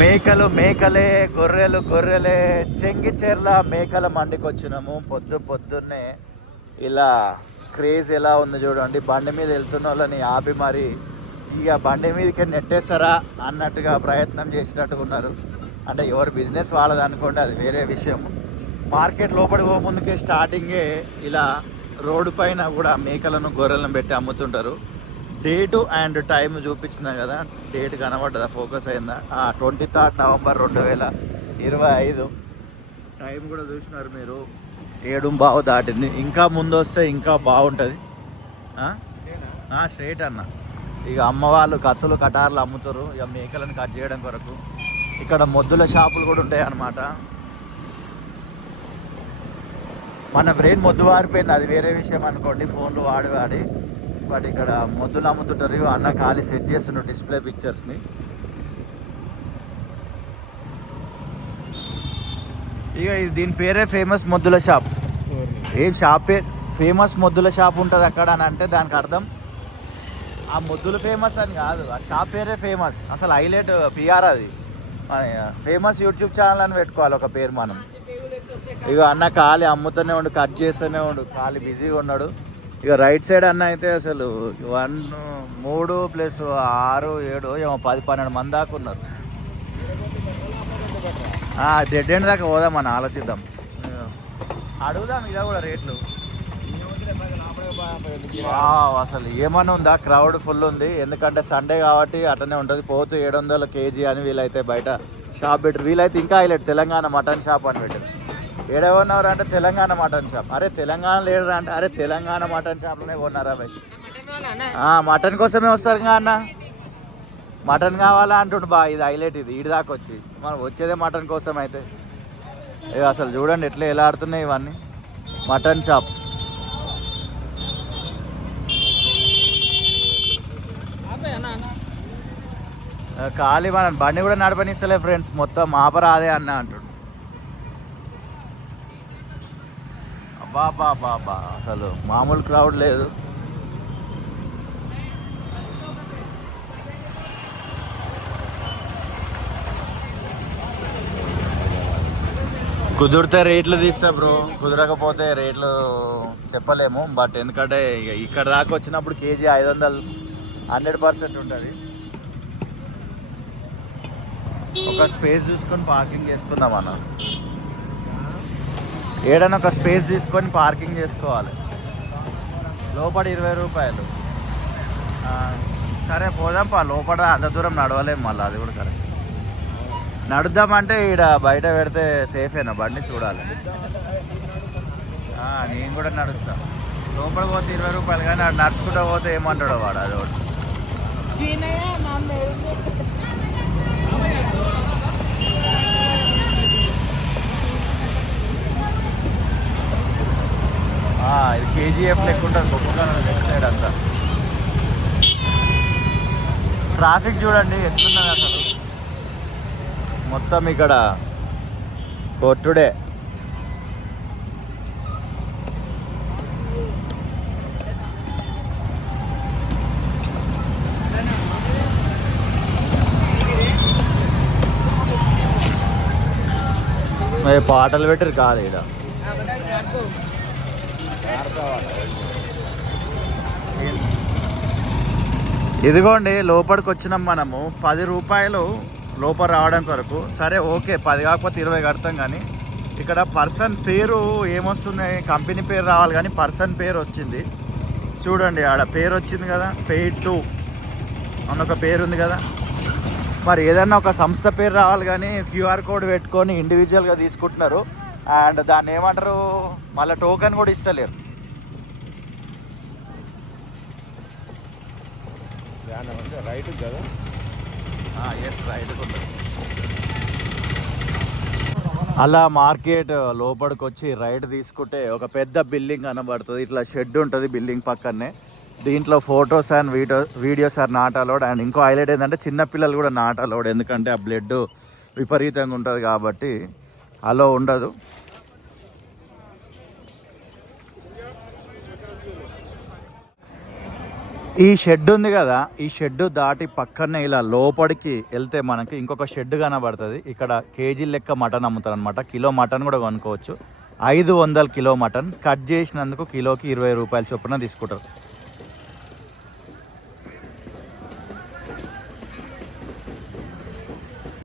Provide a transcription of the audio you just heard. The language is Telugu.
మేకలు మేకలే గొర్రెలు గొర్రెలే. చెంగిచెర్ల మేకల మండికొచ్చినాము. పొద్దు పొద్దున్నే ఇలా క్రేజ్ ఎలా ఉంది చూడండి. బండి మీద వెళ్తున్న వాళ్ళని ఆపి మరి ఇక బండి మీదకి నెట్టేస్తారా అన్నట్టుగా ప్రయత్నం చేసినట్టుగా ఉన్నారు అంటే ఎవరి బిజినెస్ వాళ్ళది అనుకోండి అది వేరే విషయం. మార్కెట్ లోపలికి పోకముందుకే స్టార్టింగే ఇలా రోడ్డు పైన కూడా మేకలను గొర్రెలను పెట్టి అమ్ముతుంటారు. డేటు అండ్ టైం చూపించిందా కదా? డేట్ కనబడ్డదా? ఫోకస్ అయిందా? ట్వంటీ థర్డ్ నవంబర్ రెండు వేల ఇరవై ఐదు. టైం కూడా చూసినారు మీరు. ఏడు బావు దాటింది. ఇంకా ముందు వస్తే ఇంకా బాగుంటుంది. స్ట్రేట్ అన్న. ఇక అమ్మ వాళ్ళు కత్తులు కటార్లు అమ్ముతారు. ఇక మేకలను కట్ చేయడం కొరకు. ఇక్కడ మొద్దుల షాపులు కూడా ఉంటాయి అన్నమాట. మన బ్రెయిన్ మొద్దు వారిపోయింది. అది వేరే విషయం అనుకోండి. ఫోన్లు వాడి వాడి. బట్ ఇక్కడ మొద్దులు అమ్ముతుంటారు. అన్న ఖాళీ సెట్ చేస్తున్నారు డిస్ప్లే పిక్చర్స్ని ఇక ఇది దీని పేరే ఫేమస్ మొద్దుల షాప్ ఏం షాప్ పేరు ఫేమస్ మొద్దుల షాప్ ఉంటుంది అక్కడ అని అంటే దానికి అర్థం. ఆ మొద్దులు ఫేమస్ అని కాదు. ఆ షాప్ పేరే ఫేమస్ అసలు హైలైట్ పిఆర్ అది. ఫేమస్ యూట్యూబ్ ఛానల్ అని పెట్టుకోవాలి ఒక పేరు మనం. ఇక అన్న ఖాళీ అమ్ముతూనే ఉండు కట్ చేస్తూనే ఉండు ఖాళీ బిజీగా ఉన్నాడు. ఇక రైట్ సైడ్ అన్న అయితే అసలు వన్ మూడు ప్లస్ ఆరు ఏడు ఏమో పది పన్నెండు మంది దాకా ఉన్నారు. డెడ్ ఎండ్ దాకా పోదాం మనం ఆలోచిద్దాం. అడుగుదాం ఇలా కూడా రేట్లు. అసలు ఏమన్నా ఉందా? క్రౌడ్ ఫుల్ ఉంది. ఎందుకంటే సండే కాబట్టి అట్లనే ఉంటుంది. పోతూ ఏడు వందల కేజీ అని వీలైతే బయట షాప్ పెట్టరు. వీలైతే ఇంకా హైలైట్. తెలంగాణ మటన్ షాప్ అని పెట్టారు. ఏడవన్నారు అంటే తెలంగాణ మటన్ షాప్. అరే తెలంగాణ లేడరా అంటే అరే తెలంగాణ మటన్ షాప్లోనే కొన్నారా భయ్ మటన్ కోసమే వస్తారు ఇంకా అన్న. మటన్ కావాలా అంటుండు బా ఇది హైలైట్ ఇది ఇటు దాకా వచ్చి. మనం వచ్చేదే మటన్ కోసం అయితే ఇక అసలు చూడండి ఎట్లా ఎలా ఆడుతున్నాయి ఇవన్నీ. Mutton shop. ఖాళీ మనం బండి కూడా నడపనిస్తలే ఫ్రెండ్స్ మొత్తం ఆపరాదే అన్న అంటుండు. బాబా బాబా అసలు మామూలు క్రౌడ్ లేదు కుదిరితే రేట్లు తీస్తా బ్రో. కుదరకపోతే రేట్లు చెప్పలేము. బట్ ఎందుకంటే ఇక ఇక్కడ దాకా వచ్చినప్పుడు కేజీ ఐదు వందలు హండ్రెడ్ పర్సెంట్ ఉంటుంది. ఒక స్పేస్ చూసుకొని పార్కింగ్ చేసుకుందాం అన్న. ఏడైనా ఒక స్పేస్ తీసుకొని పార్కింగ్ చేసుకోవాలి. లోపల ఇరవై రూపాయలు. సరే సరే పోదాంపా. లోపల అంత దూరం నడవలేము మళ్ళీ అది కూడా కరెక్ట్. నడుద్దామంటే ఈడ బయట పెడితే సేఫేనా బండి చూడాలి. నేను కూడా నడుస్తా. లోపల పోతే ఇరవై రూపాయలు కానీ ఆడు నడుచుకుంటూ పోతే ఏమంటాడో వాడు అది ఒకటి ఆ, ఇది కేజీఎఫ్ లెక్క ఉంటుంది లెఫ్ట్ సైడ్ అంతా. ట్రాఫిక్ చూడండి ఎట్లున్నది అసలు? మొత్తం ఇక్కడ కొట్టుడే మరి పాటలు పెట్టరు కాదు ఇక్కడ. ఇదిగోండి లోపలికి వచ్చినాం మనము. పది రూపాయలు లోపల రావడం కొరకు. సరే ఓకే పది కాకపోతే ఇరవై కడతాం కానీ ఇక్కడ పర్సన్ పేరు ఏమొస్తుంది కంపెనీ పేరు రావాలి కానీ పర్సన్ పేరు వచ్చింది. చూడండి ఆడ పేరు వచ్చింది కదా పెయిడ్ టు అన్న ఒక పేరు ఉంది కదా. మరి ఏదన్నా ఒక సంస్థ పేరు రావాలి కానీ క్యూఆర్ కోడ్ పెట్టుకొని ఇండివిజువల్గా తీసుకుంటున్నారు. అండ్ దాన్ని ఏమంటారు? మళ్ళీ టోకెన్ కూడా ఇస్తలేరు. రైట్ కదా? ఎస్ రైట్ అలా మార్కెట్ లోపలికి వచ్చి రైట్ తీసుకుంటే ఒక పెద్ద బిల్డింగ్ కనబడుతుంది. ఇట్లా షెడ్ ఉంటుంది బిల్డింగ్ పక్కనే. దీంట్లో photos and video videos are not allowed and ఇంకో హైలైట్ ఏంటంటే చిన్న పిల్లలు కూడా నాట్ అలౌడ్ ఎందుకంటే ఆ బ్లడ్ విపరీతంగా ఉంటుంది కాబట్టి అలో ఉండదు. ఈ షెడ్ ఉంది కదా ఈ షెడ్ దాటి పక్కనే ఇలా లోపలికి వెళ్తే మనకి ఇంకొక షెడ్ కనబడుతుంది. ఇక్కడ కేజీ లెక్క మటన్ అమ్ముతారు అనమాట కిలో మటన్ కూడా కొనుక్కోవచ్చు. ఐదు వందల కిలో మటన్ కట్ చేసినందుకు కిలోకి ఇరవై రూపాయల చొప్పున తీసుకుంటారు.